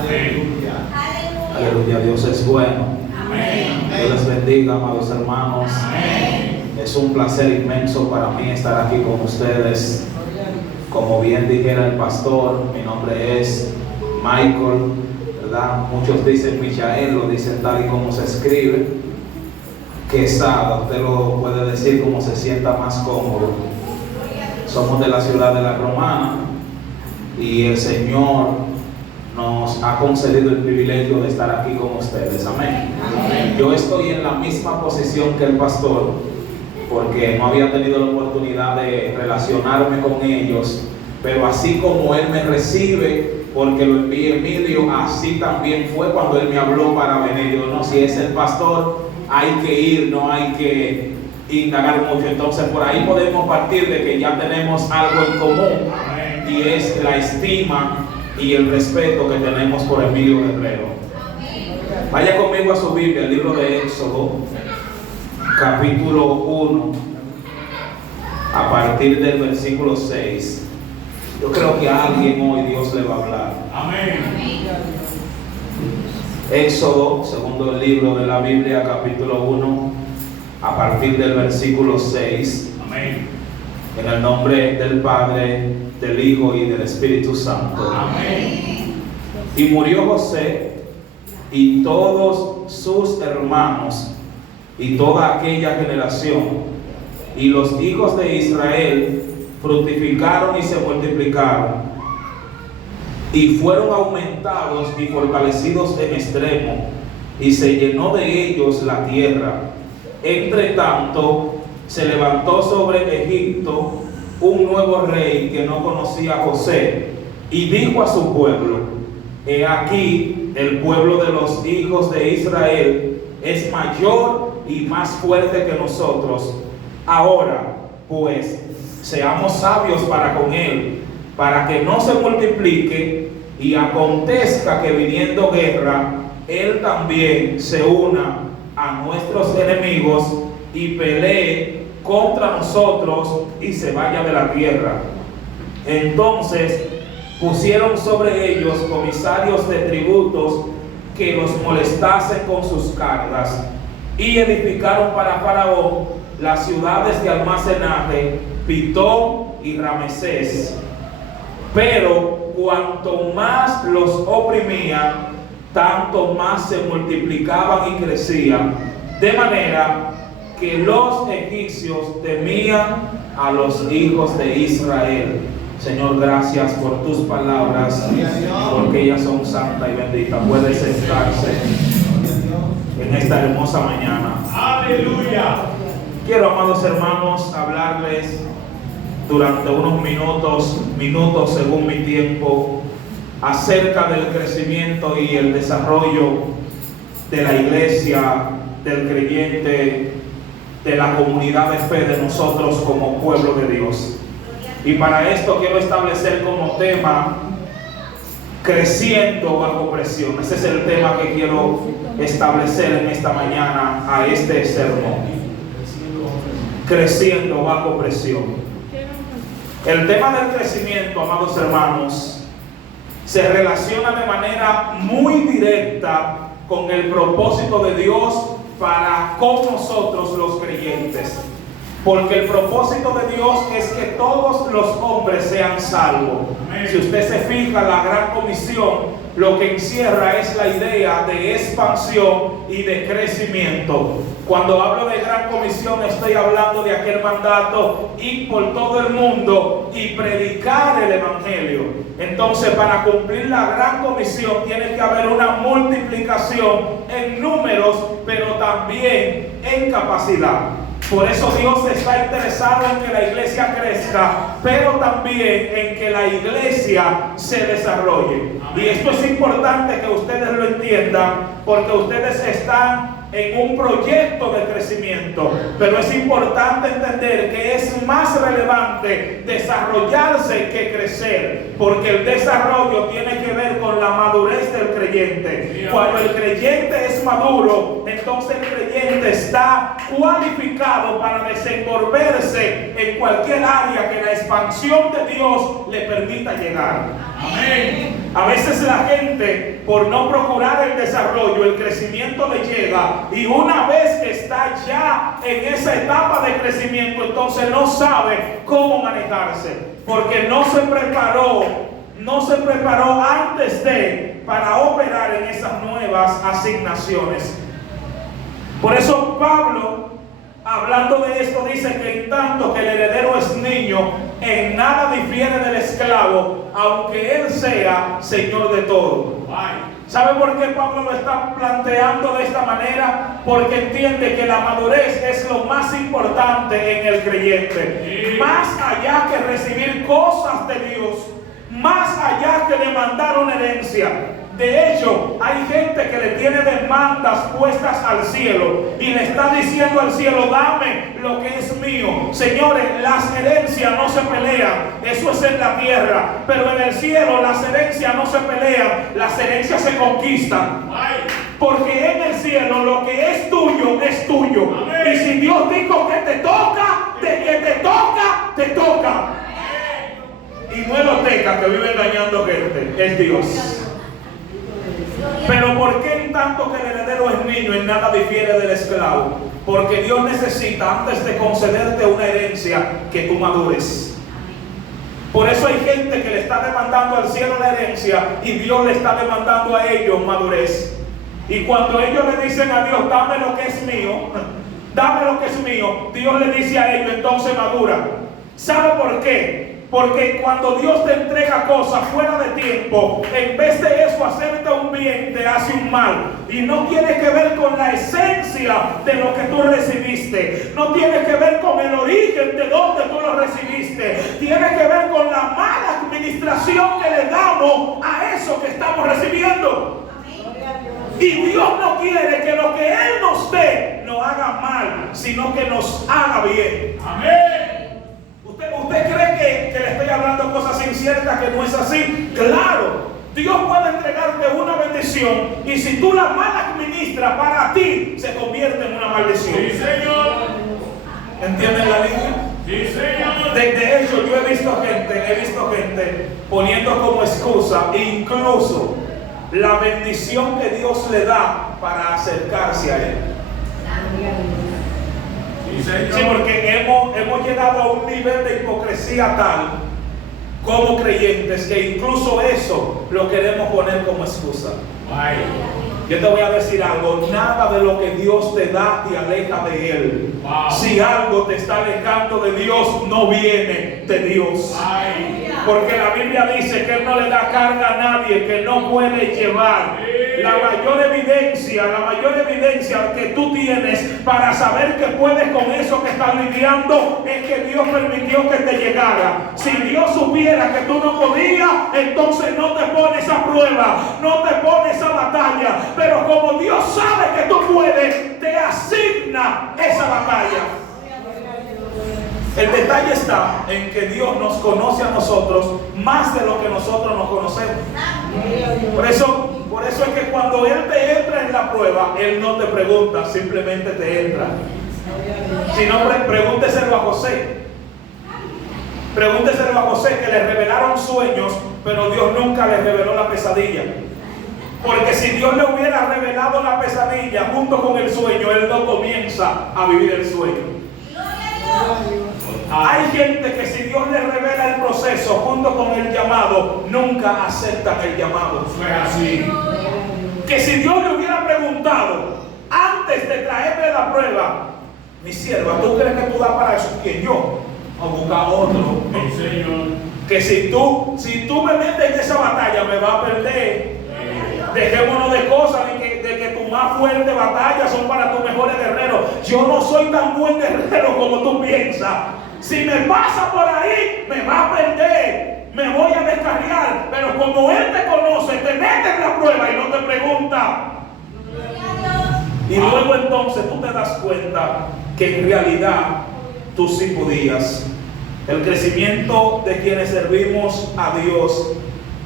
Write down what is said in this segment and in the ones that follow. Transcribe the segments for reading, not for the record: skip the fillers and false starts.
Aleluya. Aleluya, Dios es bueno. Amén. Dios les bendiga, amados hermanos. Amén. Es un placer inmenso para mí estar aquí con ustedes. Como bien dijera el pastor, mi nombre es Michael, ¿verdad? Muchos dicen Michael, lo dicen tal y como se escribe. Quesada, usted lo puede decir como se sienta más cómodo. Somos de la ciudad de La Romana y el Señor nos ha concedido el privilegio de estar aquí con ustedes. Amén. Amén. Yo estoy en la misma posición que el pastor, porque no había tenido la oportunidad de relacionarme con ellos, pero así como él me recibe, porque lo envié Emilio, así también fue cuando él me habló para venir. Yo no, si es el pastor, hay que ir, no hay que indagar mucho. Entonces por ahí podemos partir de que ya tenemos algo en común, y es la estima y el respeto que tenemos por Emilio Guerrero. Vaya conmigo a su Biblia, el libro de Éxodo, capítulo 1, a partir del versículo 6. Yo creo que a alguien hoy Dios le va a hablar. Amén. Éxodo, segundo el libro de la Biblia, capítulo 1, a partir del versículo 6. Amén. En el nombre del Padre, del Hijo y del Espíritu Santo. Amén. Y murió José y todos sus hermanos y toda aquella generación, y los hijos de Israel fructificaron y se multiplicaron, y fueron aumentados y fortalecidos en extremo, y se llenó de ellos la tierra. Entre tanto, se levantó sobre Egipto un nuevo rey que no conocía a José, y dijo a su pueblo: he aquí, el pueblo de los hijos de Israel es mayor y más fuerte que nosotros. Ahora, pues, seamos sabios para con él, para que no se multiplique, y acontezca que viniendo guerra, él también se una a nuestros enemigos y pelee contra nosotros y se vaya de la tierra. Entonces pusieron sobre ellos comisarios de tributos que los molestasen con sus cargas, y edificaron para Faraón las ciudades de almacenaje, Pitón y Ramesés. Pero cuanto más los oprimían, tanto más se multiplicaban y crecían, de manera que los egipcios temían a los hijos de Israel. Señor, gracias por tus palabras, porque ellas son santas y benditas. Puede sentarse en esta hermosa mañana. Aleluya. Quiero, amados hermanos, hablarles durante unos minutos según mi tiempo, acerca del crecimiento y el desarrollo de la iglesia, del creyente, de la comunidad de fe de nosotros como pueblo de Dios. Y para esto quiero establecer como tema: creciendo bajo presión. Ese es el tema que quiero establecer en esta mañana a este sermón. Creciendo bajo presión. El tema del crecimiento, amados hermanos, se relaciona de manera muy directa con el propósito de Dios para con nosotros los creyentes. Porque el propósito de Dios es que todos los hombres sean salvos. Si usted se fija, la gran comisión lo que encierra es la idea de expansión y de crecimiento. Cuando hablo de gran comisión, estoy hablando de aquel mandato: ir por todo el mundo y predicar el evangelio. Entonces, para cumplir la gran comisión tiene que haber una multiplicación en números, pero también en capacidad. Por eso Dios está interesado en que la iglesia crezca, pero también en que la iglesia se desarrolle. Y esto es importante que ustedes lo entiendan, porque ustedes están en un proyecto de crecimiento, pero es importante entender que es más relevante desarrollarse que crecer, porque el desarrollo tiene que ver con la madurez del creyente. Cuando el creyente es maduro, entonces el creyente está cualificado para desenvolverse en cualquier área que la expansión de Dios le permita llegar. Amén. A veces la gente, por no procurar el desarrollo, el crecimiento le llega, y una vez que está ya en esa etapa de crecimiento, entonces no sabe cómo manejarse, porque no se preparó antes para operar en esas nuevas asignaciones. Por eso Pablo, hablando de esto, dice que en tanto que el heredero es niño, en nada difiere del esclavo, aunque él sea señor de todo. ¿Sabe por qué Pablo lo está planteando de esta manera? Porque entiende que la madurez es lo más importante en el creyente. Más allá que recibir cosas de Dios, más allá que demandar una herencia. De hecho, hay gente que le tiene demandas puestas al cielo y le está diciendo al cielo: dame lo que es mío. Señores, las herencias no se pelean, eso es en la tierra, pero en el cielo las herencias no se pelean, las herencias se conquistan. Porque en el cielo lo que es tuyo es tuyo. Y si Dios dijo que te toca, te toca. Y no es Loteca que vive engañando gente, es Dios. Pero ¿por qué en tanto que el heredero es niño, en nada difiere del esclavo? Porque Dios necesita, antes de concederte una herencia, que tú madures. Por eso hay gente que le está demandando al cielo la herencia y Dios le está demandando a ellos madurez. Y cuando ellos le dicen a Dios: dame lo que es mío, dame lo que es mío, Dios le dice a ellos: entonces madura. ¿Sabe por qué? Porque cuando Dios te entrega cosas fuera de tiempo, en vez de eso hacerte un bien, te hace un mal. Y no tiene que ver con la esencia de lo que tú recibiste. No tiene que ver con el origen de donde tú lo recibiste. Tiene que ver con la mala administración que le damos a eso que estamos recibiendo. Y Dios no quiere que lo que Él nos dé nos haga mal, sino que nos haga bien. Amén. ¿Usted cree que le estoy hablando cosas inciertas, que no es así? Claro, Dios puede entregarte una bendición y si tú la mal administras, para ti se convierte en una maldición. Sí, Señor. ¿Entienden la línea? Sí, Señor. De hecho, yo he visto gente poniendo como excusa incluso la bendición que Dios le da para acercarse a Él. Sí, porque hemos llegado a un nivel de hipocresía tal como creyentes que incluso eso lo queremos poner como excusa. Yo te voy a decir algo: nada de lo que Dios te da te aleja de Él. Si algo te está alejando de Dios, no viene de Dios. Porque la Biblia dice que Él no le da carga a nadie que no puede llevar. La mayor evidencia que tú tienes para saber que puedes con eso que estás lidiando es que Dios permitió que te llegara. Si Dios supiera que tú no podías, entonces no te pones a prueba, no te pones a batalla. Pero como Dios sabe que tú puedes, te asigna esa batalla. El detalle está en que Dios nos conoce a nosotros más de lo que nosotros nos conocemos. Por eso es que cuando Él te entra en la prueba, Él no te pregunta, simplemente te entra. Si no, pregúnteselo a José. Pregúnteselo a José, que le revelaron sueños, pero Dios nunca le reveló la pesadilla. Porque si Dios le hubiera revelado la pesadilla junto con el sueño, Él no comienza a vivir el sueño. Hay gente que si Dios le revela el proceso junto con el llamado, nunca aceptan el llamado. Fue así. Que si Dios le hubiera preguntado antes de traerle la prueba: mi sierva, ¿tú crees que tú das para eso? ¿Quién? Yo. A buscar otro. Mi Señor. Que si tú me metes en esa batalla, me vas a perder. Dejémonos de cosas de que tu más fuerte batalla son para tus mejores guerreros. Yo no soy tan buen guerrero como tú piensas. Si me pasa por ahí, me va a perder, me voy a descarriar. Pero como Él te conoce, te mete en la prueba y no te pregunta. Y luego entonces tú te das cuenta que en realidad tú sí podías. El crecimiento de quienes servimos a Dios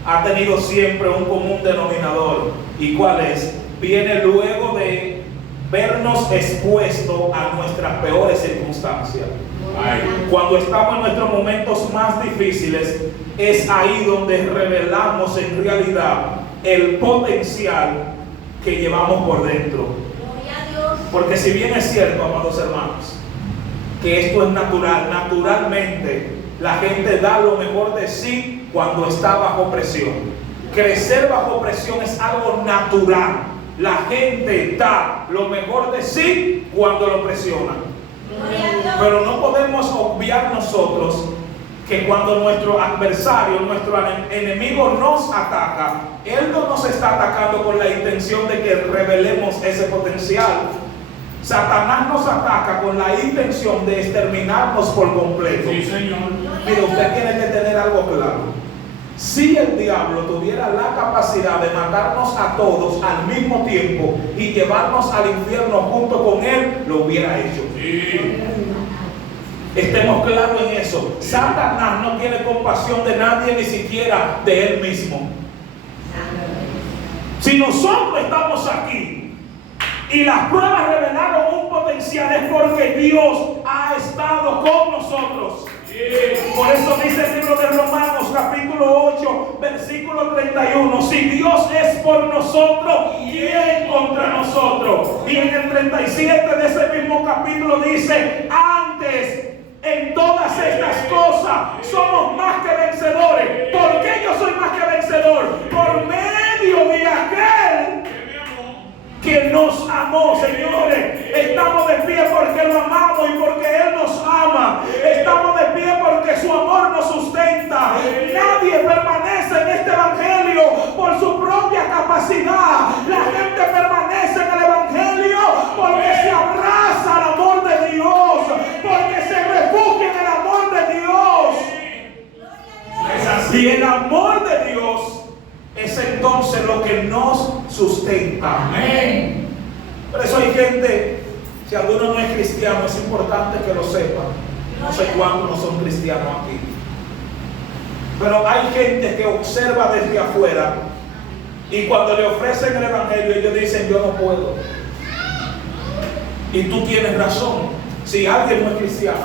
ha tenido siempre un común denominador. ¿Y cuál es? Viene luego de vernos expuestos a nuestras peores circunstancias. Cuando estamos en nuestros momentos más difíciles, es ahí donde revelamos en realidad el potencial que llevamos por dentro. Porque si bien es cierto, amados hermanos, que esto es natural, naturalmente la gente da lo mejor de sí cuando está bajo presión. Crecer bajo presión es algo natural. La gente da lo mejor de sí cuando lo presionan. Pero no podemos obviar nosotros que cuando nuestro adversario, nuestro enemigo nos ataca, él no nos está atacando con la intención de que revelemos ese potencial. Satanás nos ataca con la intención de exterminarnos por completo. Sí, Señor. Mire, usted tiene que tener algo claro. Si el diablo tuviera la capacidad de matarnos a todos al mismo tiempo y llevarnos al infierno junto con él, lo hubiera hecho. Sí. Estemos claros en eso. Satanás no tiene compasión de nadie, ni siquiera de él mismo. Si nosotros estamos aquí y las pruebas revelaron un potencial, es porque Dios ha estado con nosotros. Por eso dice el libro de Romanos capítulo 8 versículo 31: si Dios es por nosotros, ¿quién contra nosotros? Y en el 37 de ese mismo capítulo dice: antes en todas estas cosas somos más que vencedores. ¿Por qué yo soy más que vencedor? Por medio de aquel que nos amó. Señores, estamos de pie porque lo amamos y porque Él nos ama. Estamos de pie porque su amor nos sustenta. Nadie permanece en este evangelio por su propia capacidad. La gente permanece en el evangelio porque se abraza al amor de Dios, porque se refugia en el amor de Dios. Y el amor de Dios es entonces lo que nos sustenta. Amén. Por eso hay gente, si alguno no es cristiano, es importante que lo sepa. No sé cuántos no son cristianos aquí, pero hay gente que observa desde afuera y cuando le ofrecen el evangelio ellos dicen: yo no puedo. Y tú tienes razón. Si alguien no es cristiano,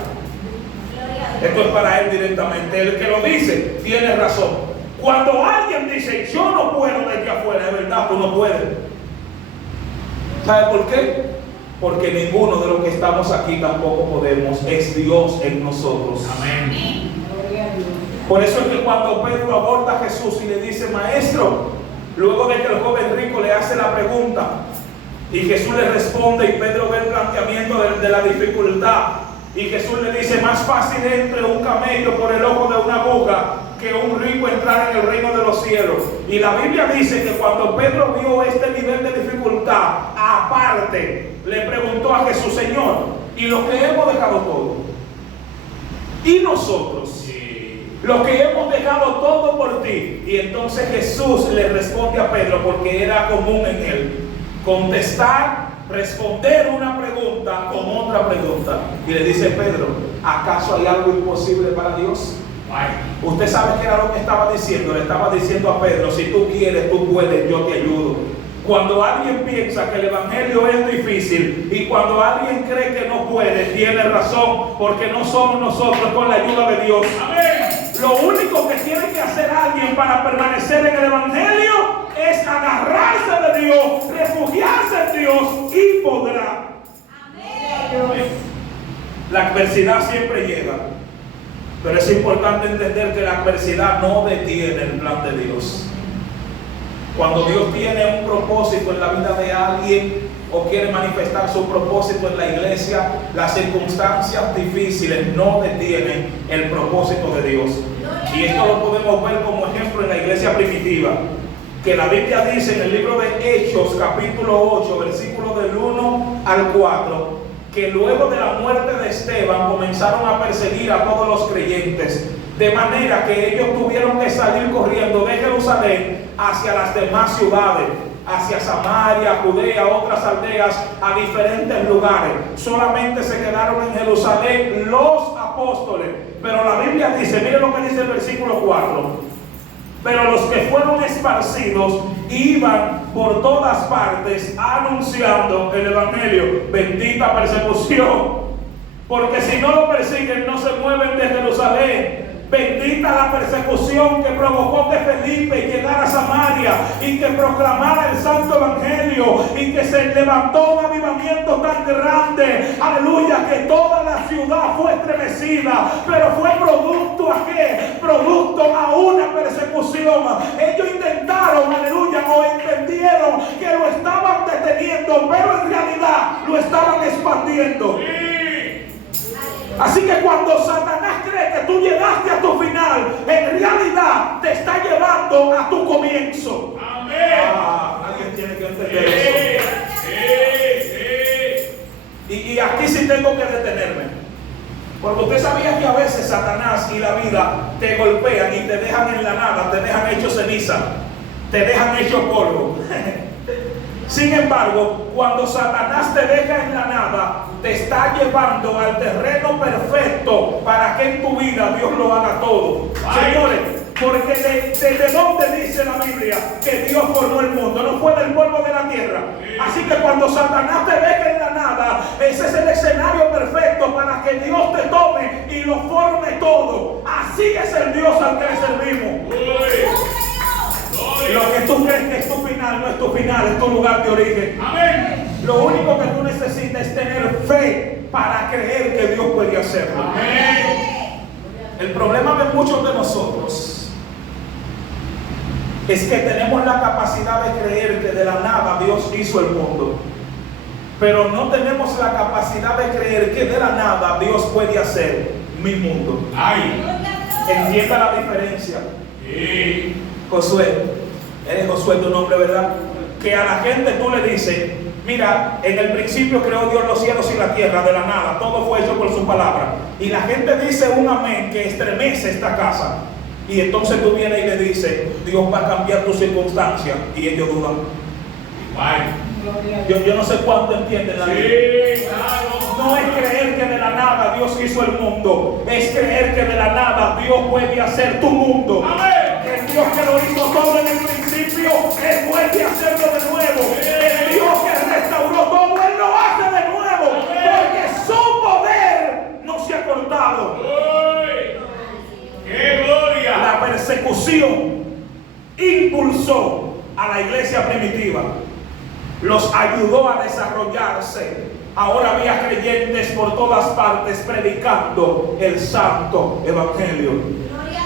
esto es para él directamente. El que lo dice tiene razón. Cuando alguien dice: yo no puedo desde afuera, es verdad, tú no puedes. ¿Sabe por qué? Porque ninguno de los que estamos aquí tampoco podemos. Es Dios en nosotros. Amén. Por eso es que cuando Pedro aborda a Jesús y le dice: maestro, luego de que el joven rico le hace la pregunta y Jesús le responde y Pedro ve el planteamiento de la dificultad, y Jesús le dice: más fácil entre un camello por el ojo de una aguja que un rico entrar en el reino de los cielos. Y la Biblia dice que cuando Pedro vio este nivel de dificultad, aparte le preguntó a Jesús: Señor, ¿y los que hemos dejado todo? ¿Y nosotros? Los que hemos dejado todo por ti. Y entonces Jesús le responde a Pedro, porque era común en él responder una pregunta con otra pregunta. Y le dice: Pedro, ¿acaso hay algo imposible para Dios? Usted sabe qué era lo que estaba diciendo. Le estaba diciendo a Pedro: si tú quieres, tú puedes, yo te ayudo. Cuando alguien piensa que el evangelio es difícil y cuando alguien cree que no puede, tiene razón, porque no somos nosotros, con la ayuda de Dios. Amén. Lo único que tiene que hacer alguien para permanecer en el evangelio es agarrarse de Dios, refugiarse en Dios, y podrá. Amén. La adversidad siempre llega, pero es importante entender que la adversidad no detiene el plan de Dios. Cuando Dios tiene un propósito en la vida de alguien o quiere manifestar su propósito en la iglesia, las circunstancias difíciles no detienen el propósito de Dios. Y esto lo podemos ver como ejemplo en la iglesia primitiva, que la Biblia dice en el libro de Hechos capítulo 8 versículos del 1 al 4, que luego de la muerte de Esteban comenzaron a perseguir a todos los creyentes, de manera que ellos tuvieron que salir corriendo de Jerusalén hacia las demás ciudades, hacia Samaria, Judea, otras aldeas, a diferentes lugares. Solamente se quedaron en Jerusalén los apóstoles. Pero la Biblia dice, miren lo que dice el versículo 4: pero los que fueron esparcidos iban por todas partes anunciando el evangelio. Bendita persecución, porque si no lo persiguen, no se mueven de Jerusalén. Bendita la persecución que provocó que Felipe llegara a Samaria y que proclamara el santo evangelio y que se levantó un avivamiento tan grande, aleluya, que toda la ciudad fue estremecida. Pero fue producto a qué? Producto a una persecución. Ellos intentaron, aleluya, o entendieron que lo estaban deteniendo, pero en realidad lo estaban expandiendo. Así que cuando Satanás cree que tú llegaste a tu final, en realidad te está llevando a tu comienzo. Amén. Alguien tiene que entender eso. Y aquí sí tengo que detenerme. Porque usted sabía que a veces Satanás y la vida te golpean y te dejan en la nada, te dejan hecho ceniza, te dejan hecho polvo. Sin embargo, cuando Satanás te deja en la nada, te está llevando al terreno perfecto para que en tu vida Dios lo haga todo. Señores, porque ¿de dónde dice la Biblia que Dios formó el mundo? No fue del polvo de la tierra. Así que cuando Satanás te deja en la nada, ese es el escenario perfecto para que Dios te tome y lo forme todo. Así es el Dios al que le servimos. Lo que tú crees que es tu final no es tu final, es tu lugar de origen. Amén. Lo único que tú necesitas es tener fe para creer que Dios puede hacerlo. Amén. El problema de muchos de nosotros es que tenemos la capacidad de creer que de la nada Dios hizo el mundo, pero no tenemos la capacidad de creer que de la nada Dios puede hacer mi mundo. Ay, entienda la diferencia. Sí. Josué, eres Josué tu nombre, ¿verdad? Que a la gente tú le dices, mira, en el principio creó Dios los cielos y la tierra de la nada, todo fue hecho por su palabra. Y la gente dice un amén que estremece esta casa. Y entonces tú vienes y le dices, Dios va a cambiar tu circunstancia. Y ellos dudan. Yo no sé cuánto entienden la Biblia. No es creer que de la nada Dios hizo el mundo, es creer que de la nada Dios puede hacer tu mundo. El Dios que lo hizo todo en el principio, Él vuelve a hacerlo de nuevo. El Dios que restauró todo, Él lo hace de nuevo, porque su poder no se ha cortado. ¡Qué gloria! La persecución impulsó a la iglesia primitiva, los ayudó a desarrollarse. Ahora había creyentes por todas partes predicando el santo evangelio.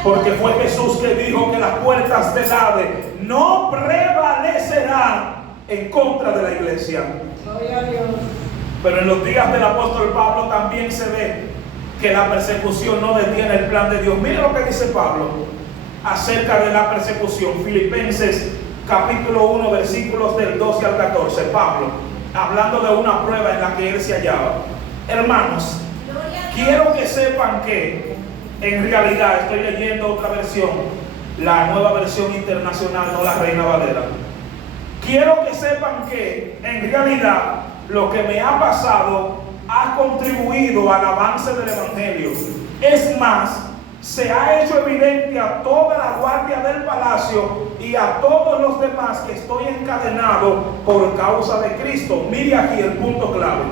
Porque fue Jesús que dijo que las puertas del Hades no prevalecerán en contra de la iglesia. Pero en los días del apóstol Pablo también se ve que la persecución no detiene el plan de Dios. Mire lo que dice Pablo acerca de la persecución. Filipenses capítulo 1, versículos del 12 al 14. Pablo, hablando de una prueba en la que él se hallaba. Hermanos, quiero que sepan que en realidad, estoy leyendo otra versión, la nueva versión internacional, no la Reina Valera. Quiero que sepan que en realidad lo que me ha pasado ha contribuido al avance del evangelio. Es más, se ha hecho evidente a toda la guardia del palacio y a todos los demás que estoy encadenado por causa de Cristo. Mire aquí el punto clave.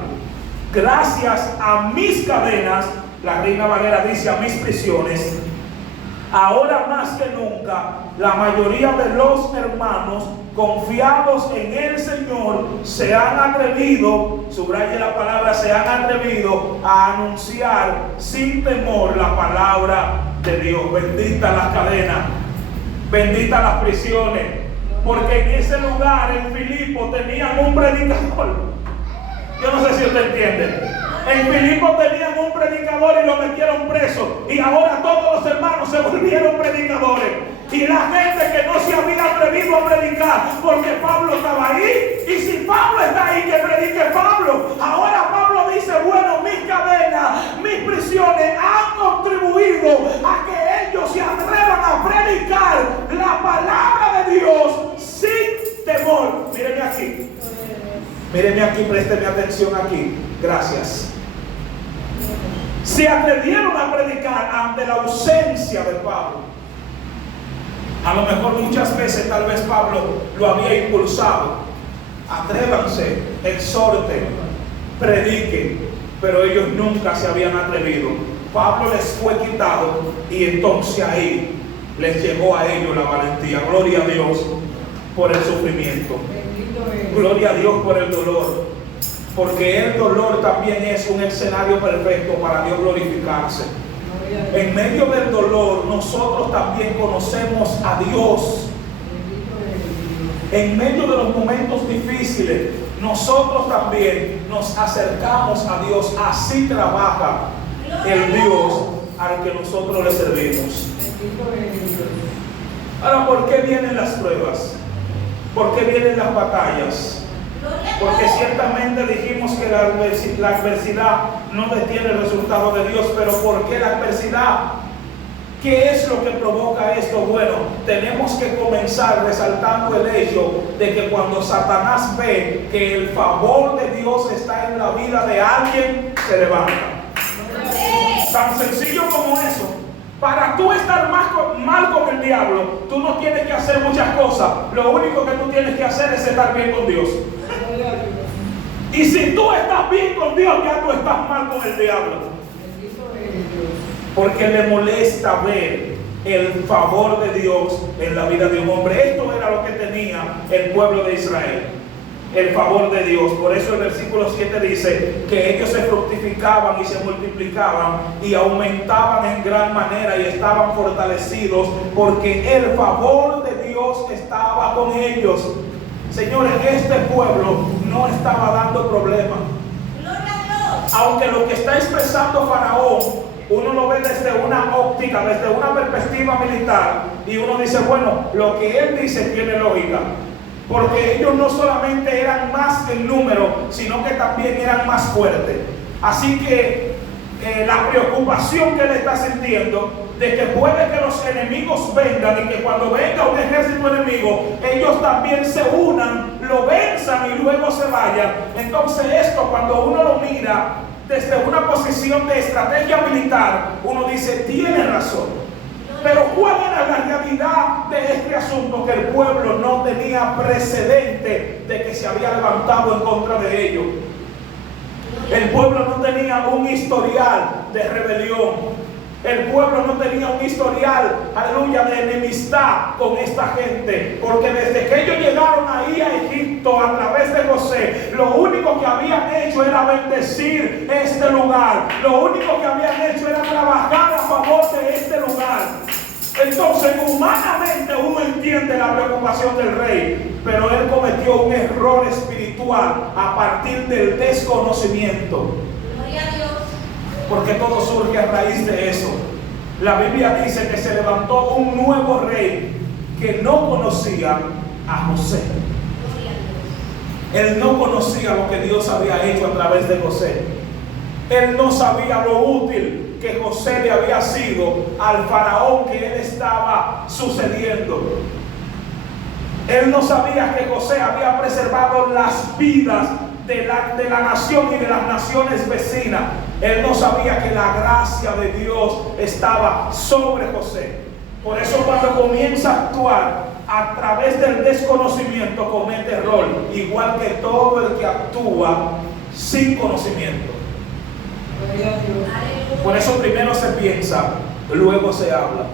Gracias a mis cadenas, la Reina Valera dice, a mis prisiones, ahora más que nunca, la mayoría de los hermanos confiados en el Señor se han atrevido, subraye la palabra, se han atrevido a anunciar sin temor la palabra de Dios. Bendita las cadenas, bendita las prisiones, porque en ese lugar, en Filipo, tenían un predicador. Yo no sé si usted entiende. En Filipo tenían un predicador y lo metieron preso. Y ahora todos los hermanos se volvieron predicadores. Y la gente que no se había atrevido a predicar porque Pablo estaba ahí. Y si Pablo está ahí, que predique Pablo. Ahora Pablo dice, bueno, mis cadenas, mis prisiones han contribuido a que ellos se atrevan a predicar la palabra de Dios sin temor. Mírenme aquí. Mírenme aquí, présteme atención aquí. Gracias. Se atrevieron a predicar ante la ausencia de Pablo. A lo mejor muchas veces tal vez Pablo lo había impulsado. Atrévanse, exhorten, prediquen. Pero ellos nunca se habían atrevido Pablo les fue quitado y entonces ahí les llegó a ellos la valentía. Gloria a Dios por el sufrimiento. Gloria a Dios por el dolor. Porque el dolor también es un escenario perfecto para Dios glorificarse. En medio del dolor nosotros también conocemos a Dios. En medio de los momentos difíciles nosotros también nos acercamos a Dios. Así trabaja el Dios al que nosotros le servimos. Ahora, ¿por qué vienen las pruebas? ¿Por qué vienen las batallas? Porque ciertamente dijimos que la adversidad no detiene el resultado de Dios, pero ¿por qué la adversidad? ¿Qué es lo que provoca esto? Bueno, tenemos que comenzar resaltando el hecho de que cuando Satanás ve que el favor de Dios está en la vida de alguien, se levanta. Tan sencillo como eso. Para tú estar mal con el diablo, tú no tienes que hacer muchas cosas. Lo único que tú tienes que hacer es estar bien con Dios. Y si tú estás bien con Dios, ya tú estás mal con el diablo. Porque le molesta ver el favor de Dios en la vida de un hombre. Esto era lo que tenía el pueblo de Israel, el favor de Dios. Por eso el versículo 7 dice que ellos se fructificaban y se multiplicaban y aumentaban en gran manera y estaban fortalecidos porque el favor de Dios estaba con ellos. Señores, este pueblo no estaba dando problemas. Aunque lo que está expresando Faraón, uno lo ve desde una óptica, desde una perspectiva militar, y uno dice, bueno, lo que él dice tiene lógica, porque ellos no solamente eran más en número, sino que también eran más fuertes. Así que la preocupación que él está sintiendo de que puede que los enemigos vengan y que cuando venga un ejército enemigo, ellos también se unan, lo venzan y luego se vayan. Entonces esto, cuando uno lo mira desde una posición de estrategia militar, uno dice, tiene razón. Pero ¿cuál era la realidad de este asunto? Que el pueblo no tenía precedente de que se había levantado en contra de ellos. El pueblo no tenía un historial de rebelión. El pueblo no tenía un historial, aleluya, de enemistad con esta gente, porque desde que ellos llegaron ahí a Egipto a través de José, lo único que habían hecho era bendecir este lugar, lo único que habían hecho era trabajar a favor de este lugar. Entonces, humanamente uno entiende la preocupación del rey, pero él cometió un error espiritual a partir del desconocimiento. Gloria a Dios. Porque todo surge a raíz de eso. La Biblia dice que se levantó un nuevo rey que no conocía a José. Él no conocía lo que Dios había hecho a través de José. Él no sabía lo útil que José le había sido al faraón que él estaba sucediendo. Él no sabía que José había preservado las vidas de la nación y de las naciones vecinas. Él no sabía que la gracia de Dios estaba sobre José. Por eso cuando comienza a actuar a través del desconocimiento, comete error, igual que todo el que actúa sin conocimiento. Por eso primero se piensa, luego se habla.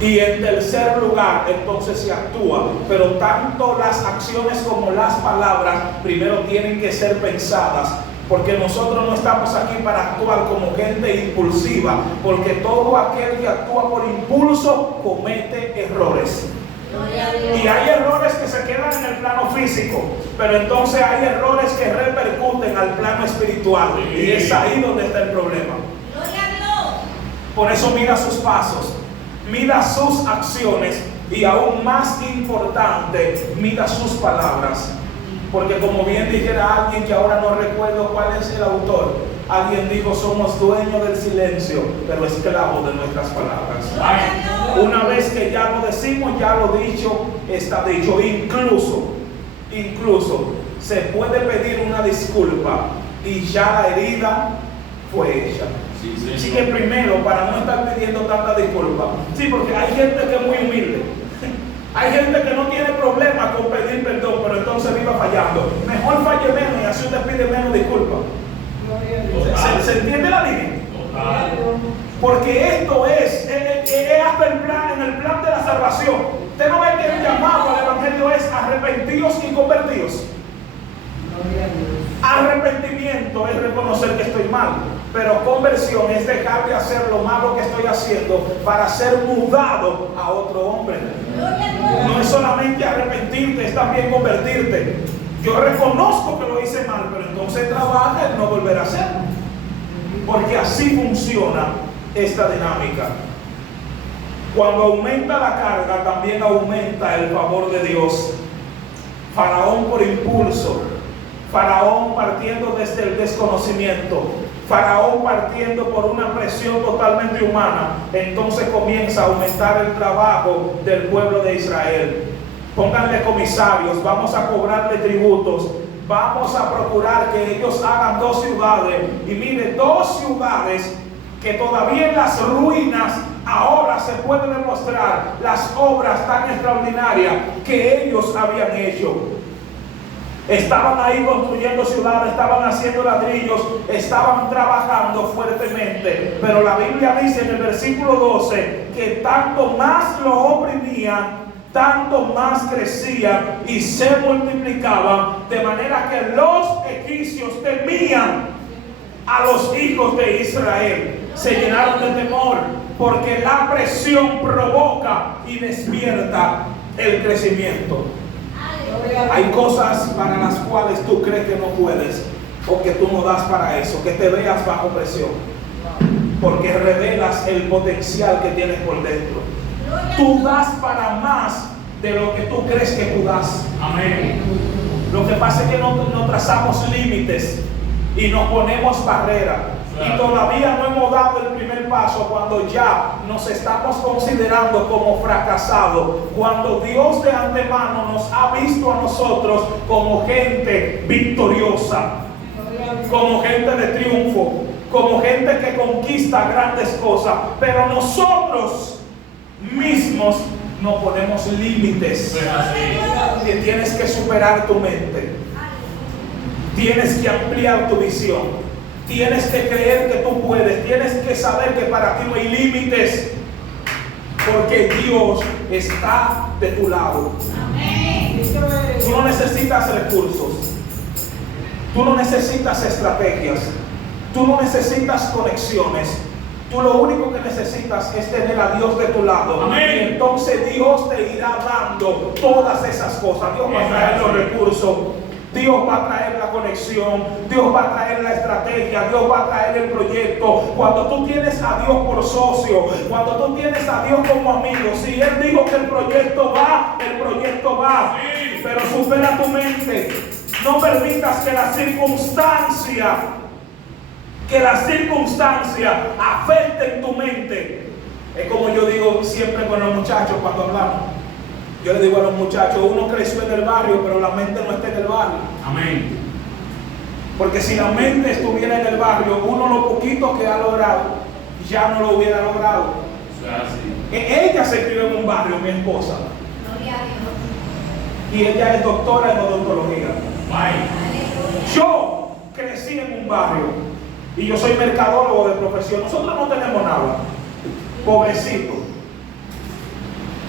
Y en tercer lugar, entonces se actúa. Pero tanto las acciones como las palabras primero tienen que ser pensadas. Porque nosotros no estamos aquí para actuar como gente impulsiva. Porque todo aquel que actúa por impulso comete errores. Y hay errores que se quedan en el plano físico, pero entonces hay errores que repercuten al plano espiritual. Y es ahí donde está el problema. Por eso mira sus pasos, mira sus acciones y aún más importante, mira sus palabras. Porque como bien dijera alguien que ahora no recuerdo cuál es el autor, alguien dijo, somos dueños del silencio, pero esclavos de nuestras palabras. Una vez que ya lo decimos, ya lo dicho está dicho. Incluso se puede pedir una disculpa y ya la herida fue hecha. Así que primero, para no estar pidiendo tanta disculpa, sí, porque hay gente que es muy humilde. Hay gente que no tiene problema con pedir perdón, pero entonces viva fallando. Mejor falle menos y así usted pide menos disculpas. ¿Se entiende la línea? arrepentidos y convertidos. Arrepentimiento es reconocer que estoy mal, pero conversión es dejar de hacer lo malo que estoy haciendo para ser mudado a otro hombre. No es solamente arrepentirte, es también convertirte. Yo reconozco que lo hice mal, pero entonces trabaja en no volver a hacerlo, porque así funciona esta dinámica. Cuando aumenta la carga, también aumenta el favor de Dios. Faraón por impulso, Faraón partiendo desde el desconocimiento, Faraón partiendo por una presión totalmente humana, entonces comienza a aumentar el trabajo del pueblo de Israel. Pónganle comisarios, vamos a cobrarle tributos, vamos a procurar que ellos hagan 2 ciudades. Y mire, 2 ciudades que todavía en las ruinas ahora se puede demostrar las obras tan extraordinarias que ellos habían hecho. Estaban ahí construyendo ciudades, estaban haciendo ladrillos, estaban trabajando fuertemente. Pero la Biblia dice en el versículo 12 que tanto más lo oprimían, tanto más crecían y se multiplicaban, de manera que los egipcios temían a los hijos de Israel. Se llenaron de temor, porque la presión provoca y despierta el crecimiento. Hay cosas para las cuales tú crees que no puedes, o que tú no das para eso, que te veas bajo presión, porque revelas el potencial que tienes por dentro. Tú das para más de lo que tú crees que tú das. Amén. Lo que pasa es que no trazamos límites y nos ponemos barreras. Y todavía no hemos dado el primer paso cuando ya nos estamos considerando como fracasados, cuando Dios de antemano nos ha visto a nosotros como gente victoriosa, como gente de triunfo, como gente que conquista grandes cosas. Pero nosotros mismos no ponemos límites. Que tienes que superar tu mente, tienes que ampliar tu visión, tienes que creer que tú puedes, tienes que saber que para ti no hay límites, porque Dios está de tu lado. Tú no necesitas recursos, tú no necesitas estrategias, tú no necesitas conexiones. Tú lo único que necesitas es tener a Dios de tu lado. Amén. Y entonces Dios te irá dando todas esas cosas. Dios va a traer los recursos, Dios va a traer la conexión, Dios va a traer la estrategia, Dios va a traer el proyecto. Cuando tú tienes a Dios por socio, cuando tú tienes a Dios como amigo, si Él dijo que el proyecto va, el proyecto va. Pero supera tu mente. No permitas que la circunstancia afecte en tu mente. Es como yo digo siempre con los muchachos cuando hablamos. Yo le digo a los muchachos, uno creció en el barrio, pero la mente no está en el barrio. Amén. Porque si la mente estuviera en el barrio, uno lo poquito que ha logrado, ya no lo hubiera logrado. Ella se crió en un barrio, mi esposa. Y ella es doctora en odontología. Yo crecí en un barrio y yo soy mercadólogo de profesión. Nosotros no tenemos nada, pobrecito,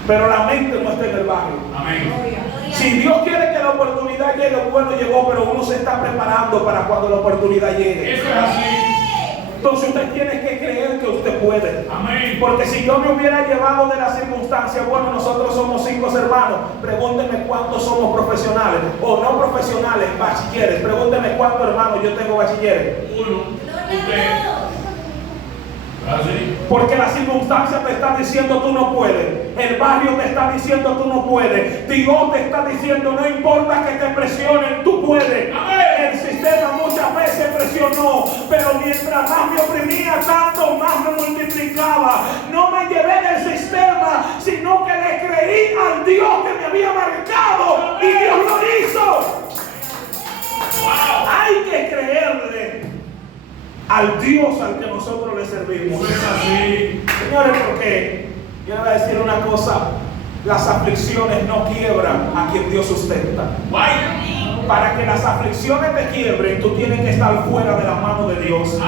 pero la mente no está en el barrio. Amén. Si Dios quiere que la oportunidad llegue, bueno, llegó, pero uno se está preparando para cuando la oportunidad llegue. Eso es así. Entonces usted tiene que creer que usted puede. Amén. Porque si yo me hubiera llevado de las circunstancias, bueno, nosotros somos 5 hermanos, pregúntenme cuántos somos profesionales o no profesionales, bachilleres. Pregúntenme cuántos hermanos yo tengo bachilleres. Uno. Usted. Así. Porque la circunstancia te está diciendo tú no puedes, el barrio te está diciendo tú no puedes, Dios te está diciendo no importa que te presionen, tú puedes. Amén. El sistema muchas veces presionó, pero mientras más me oprimía, tanto más me multiplicaba. No me llevé del sistema, sino que le creí al Dios que me había marcado y Dios lo hizo. Hay que creerle al Dios al que nosotros le servimos. Eso es así. Señores, porque yo le voy a decir una cosa: las aflicciones no quiebran a quien Dios sustenta. Para que las aflicciones te quiebren, tú tienes que estar fuera de la mano de Dios.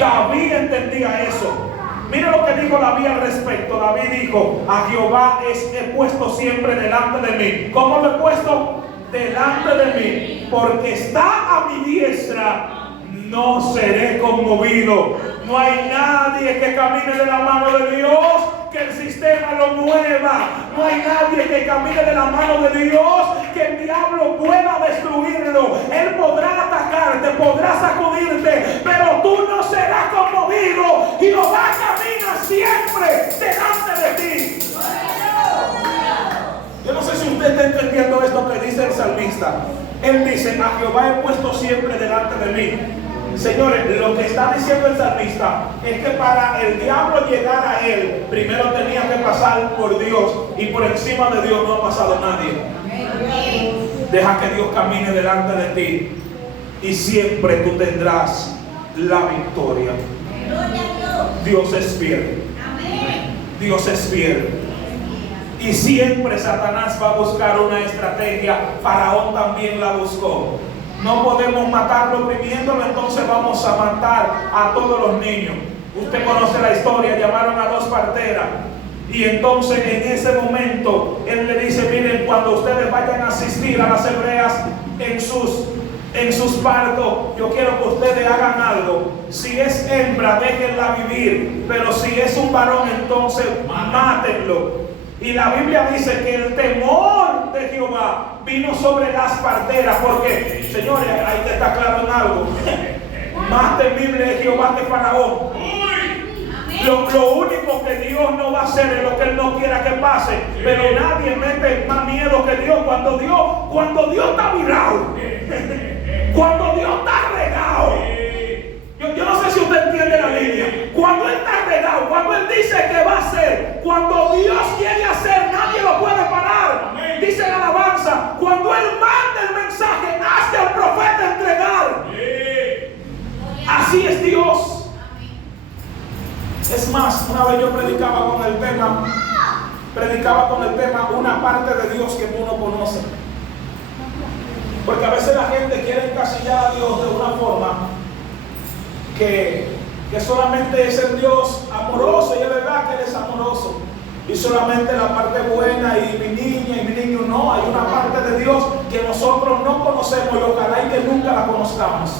David entendía eso. Mire lo que dijo David al respecto. David dijo: a Jehová he puesto siempre delante de mí. ¿Cómo lo he puesto? Delante de mí. Porque está a mi diestra, no seré conmovido. No hay nadie que camine de la mano de Dios que el sistema lo mueva. No hay nadie que camine de la mano de Dios que el diablo pueda destruirlo. Él podrá atacarte, podrá sacudirte, pero tú no serás conmovido. Jehová camina siempre delante de ti. Yo no sé si usted está entendiendo esto que dice el salmista. Él dice: a Jehová he puesto siempre delante de mí. Señores, lo que está diciendo el salmista es que para el diablo llegar a él, primero tenía que pasar por Dios, y por encima de Dios no ha pasado nadie. Deja que Dios camine delante de ti y siempre tú tendrás la victoria. Dios es fiel. Dios es fiel. Y siempre Satanás va a buscar una estrategia. Faraón también la buscó. No podemos matarlo oprimiéndolo, entonces vamos a matar a todos los niños. Usted conoce la historia. Llamaron a 2 parteras, y entonces en ese momento él le dice: miren, cuando ustedes vayan a asistir a las hebreas en sus partos, yo quiero que ustedes hagan algo. Si es hembra, déjenla vivir, pero si es un varón, entonces mátenlo. Y la Biblia dice que el temor de Jehová vino sobre las parteras, porque, señores, hay que estar claro en algo. Más temible es Jehová que Faraón. Lo único que Dios no va a hacer es lo que Él no quiera que pase. Pero nadie mete más miedo que Dios cuando Dios está virado. Cuando Dios está regado. Yo no sé si usted entiende la línea. Cuando Él está regado, cuando Él dice que va a hacer, cuando Dios quiere hacer, nadie lo puede parar. Dice la alabanza: cuando Él manda el mensaje, hace al profeta entregar. Así es Dios. Es más, una vez yo predicaba con el tema una parte de Dios que tú no conoces. Porque a veces la gente quiere encasillar a Dios de una forma que solamente es el Dios amoroso, y es verdad que Él es amoroso, y solamente la parte buena, y mi niña y mi niño. No, hay una parte de Dios que nosotros no conocemos, y ojalá y que nunca la conozcamos.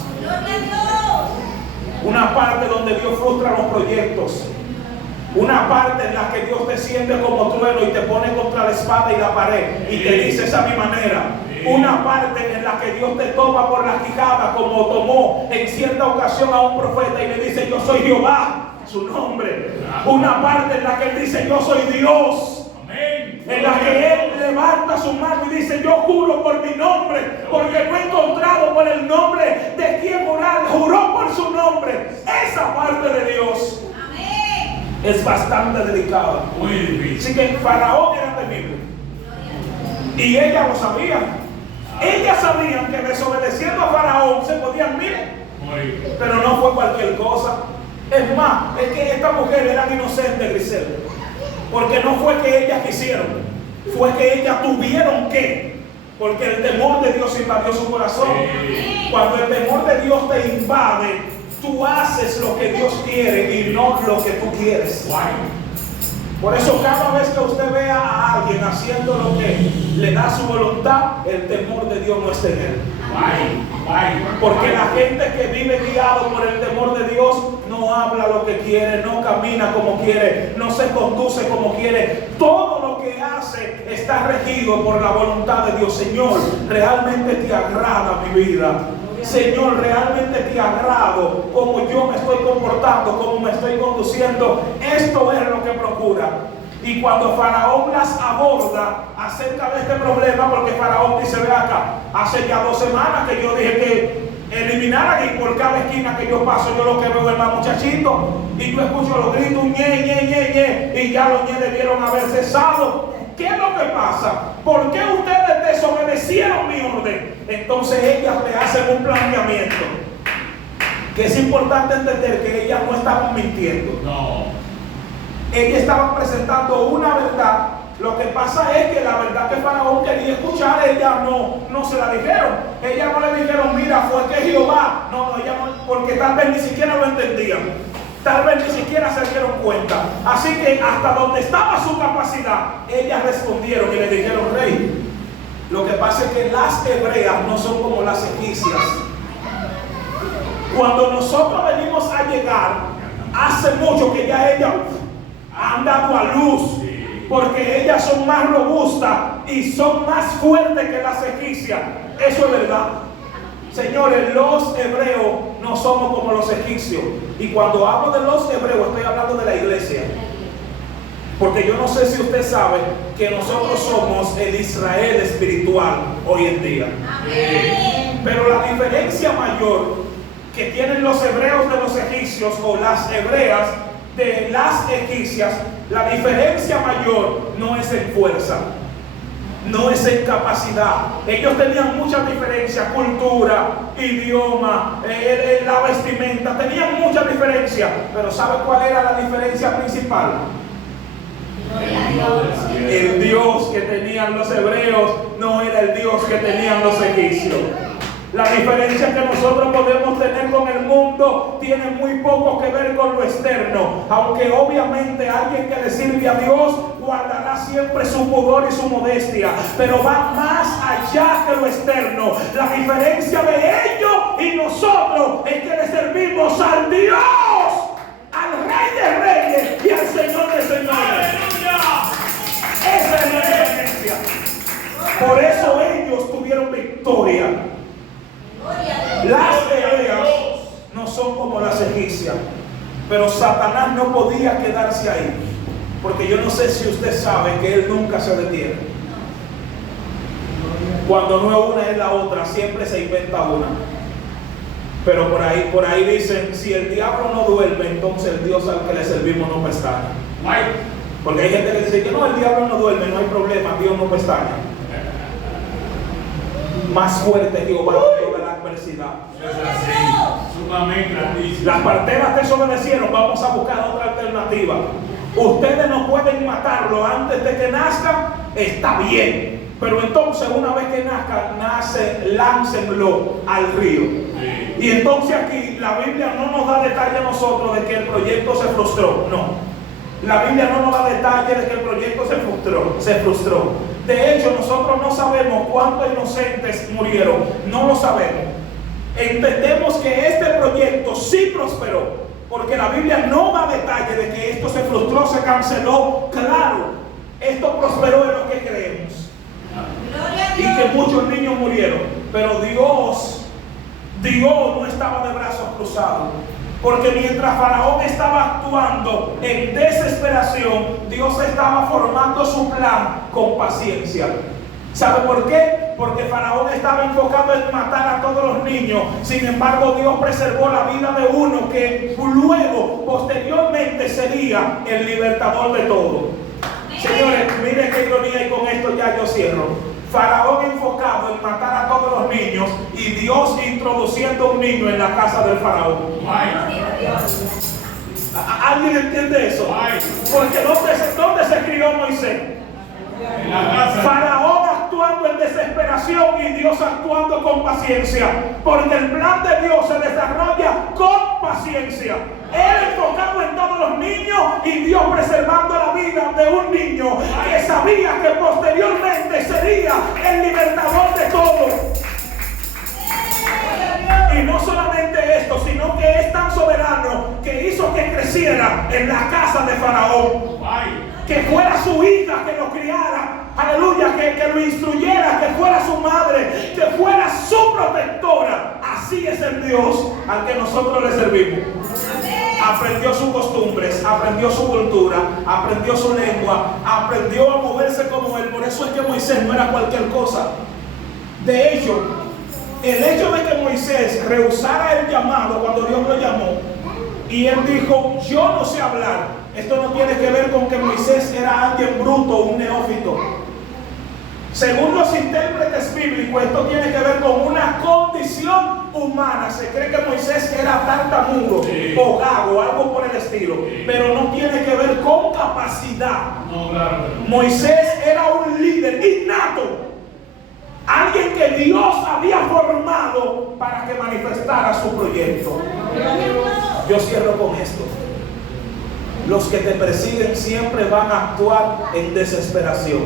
Una parte donde Dios frustra los proyectos. Una parte en la que Dios desciende como trueno y te pone contra la espada y la pared y te dice: esa es mi manera. Una parte en la que Dios te toma por la quijada, como tomó en cierta ocasión a un profeta, y le dice: yo soy Jehová, su nombre. Una parte en la que Él dice: yo soy Dios. En la que Él levanta su mano y dice: yo juro por mi nombre, porque no he encontrado por el nombre de quien jurar. Juró por su nombre. Esa parte de Dios es bastante delicada. Muy difícil. Así que Faraón era temible, y ella lo sabía. Ellas sabían que desobedeciendo a Faraón se podían morir. Pero no fue cualquier cosa. Es más, es que estas mujeres eran inocentes, Grisel. Porque no fue que ellas quisieron, fue que ellas tuvieron que. Porque el temor de Dios invadió su corazón. Cuando el temor de Dios te invade, tú haces lo que Dios quiere y no lo que tú quieres. Por eso cada vez que usted vea a alguien haciendo lo que le da su voluntad, el temor de Dios no está en él. Porque la gente que vive guiado por el temor de Dios no habla lo que quiere, no camina como quiere, no se conduce como quiere. Todo lo que hace está regido por la voluntad de Dios. Señor, realmente te agrada mi vida. Señor, realmente te agrado como yo me estoy comportando, como me estoy conduciendo. Esto es lo que procura. Y cuando Faraón las aborda acerca de este problema, porque Faraón dice: ve acá, hace ya 2 semanas que yo dije que eliminaran, y por cada esquina que yo paso, yo lo que veo es más muchachito, y yo escucho los gritos, ñe, y ya los ñe debieron haber cesado. ¿Qué es lo que pasa? ¿Por qué ustedes desobedecieron mi orden? Entonces ellas le hacen un planteamiento que es importante entender, que ellas no estaban mintiendo. No. Ellas estaban presentando una verdad. Lo que pasa es que la verdad que Faraón quería escuchar, ellas no se la dijeron. Ellas no le dijeron: mira, fue que Jehová. No, ellas no, porque tal vez ni siquiera lo entendían. Tal vez ni siquiera se dieron cuenta. Así que hasta donde estaba su capacidad, ellas respondieron y le dijeron: rey, lo que pasa es que las hebreas no son como las egipcias. Cuando nosotros venimos a llegar, hace mucho que ya ellas han dado a luz, porque ellas son más robustas y son más fuertes que las egipcias. Eso es verdad. Señores, los hebreos no somos como los egipcios. Y cuando hablo de los hebreos, estoy hablando de la iglesia. Porque yo no sé si usted sabe que nosotros somos el Israel espiritual hoy en día. Pero la diferencia mayor que tienen los hebreos de los egipcios, o las hebreas de las egipcias, la diferencia mayor no es en fuerza, no es en capacidad. Ellos tenían muchas diferencias: cultura, idioma, la vestimenta, tenían muchas diferencias. Pero ¿sabe cuál era la diferencia principal? El Dios que tenían los hebreos no era el Dios que tenían los egipcios. La diferencia que nosotros podemos tener con el mundo tiene muy poco que ver con lo externo, aunque obviamente alguien que le sirve a Dios guardará siempre su pudor y su modestia, pero va más allá que lo externo. La diferencia de ellos y nosotros es que le servimos al Dios, al Rey de Reyes y al Señor de Señores. Esa es la diferencia. Por eso ellos tuvieron victoria. Las hebreas no son como las egipcias, pero Satanás no podía quedarse ahí, porque yo no sé si usted sabe que él nunca se detiene. Cuando no es una es la otra, siempre se inventa una. Pero por ahí dicen: si el diablo no duerme, entonces el Dios al que le servimos no pestaña. Porque hay gente que dice que no, el diablo no duerme, no hay problema, Dios no pestaña. Más fuerte Jehová de la adversidad. Las parteras desobedecieron. Vamos a buscar otra alternativa. Ustedes no pueden matarlo antes de que nazca, está bien, pero entonces una vez que nace, láncenlo al río. Y entonces aquí la Biblia no nos da detalle a nosotros de que el proyecto se frustró. No, la Biblia no nos da detalle de que el proyecto se frustró. De hecho, nosotros no sabemos cuántos inocentes murieron. No lo sabemos. Entendemos que este proyecto sí prosperó, porque la Biblia no da detalle de que esto se frustró, se canceló. Claro, esto prosperó en lo que creemos. Y que muchos niños murieron. Pero Dios no estaba de brazos cruzados. Porque mientras Faraón estaba actuando en desesperación, Dios estaba formando su plan con paciencia. ¿Sabe por qué? Porque Faraón estaba enfocado en matar a todos los niños. Sin embargo, Dios preservó la vida de uno que luego, posteriormente, sería el libertador de todo. Señores, miren qué ironía, y con esto ya yo cierro. Faraón enfocado en matar a todos los niños y Dios introduciendo un niño en la casa del faraón. ¿Alguien entiende eso? Porque ¿dónde se crió Moisés? En la casa. Faraón actuando en desesperación y Dios actuando con paciencia, porque el plan de Dios se desarrolla con paciencia. Él enfocado en todos los niños y Dios preservando la vida de un niño que sabía que posteriormente sería el libertador de todos. Y no solamente esto, sino que es tan soberano que hizo que creciera en la casa de Faraón. Que fuera su hija que lo criara, aleluya, que lo instruyera, que fuera su madre, que fuera su protectora. Así es el Dios al que nosotros le servimos. Aprendió sus costumbres, aprendió su cultura, aprendió su lengua, aprendió a moverse como él. Por eso es que Moisés no era cualquier cosa. De hecho, el hecho de que Moisés rehusara el llamado cuando Dios lo llamó y él dijo: yo no sé hablar, esto no tiene que ver con que Moisés era alguien bruto, un neófito. Según los intérpretes bíblicos, esto tiene que ver con una condición humana. Se cree que Moisés era tartamudo o gago, algo por el estilo, pero no tiene que ver con capacidad. Moisés era un líder innato, alguien que Dios había formado para que manifestara su proyecto. Yo cierro con esto. los que te persiguen siempre van a actuar en desesperación.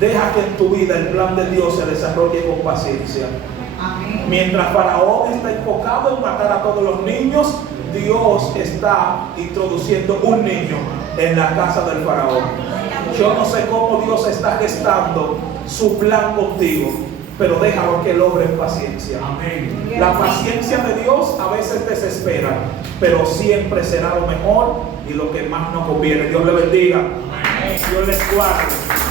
Deja que en tu vida el plan de Dios se desarrolle con paciencia. Mientras Faraón está enfocado en matar a todos los niños, Dios está introduciendo un niño en la casa del Faraón. Yo no sé cómo Dios está gestando su plan contigo, pero déjalo que él obre en paciencia. Amén. La paciencia de Dios a veces desespera, pero siempre será lo mejor y lo que más nos conviene. Dios le bendiga. Dios les guarde.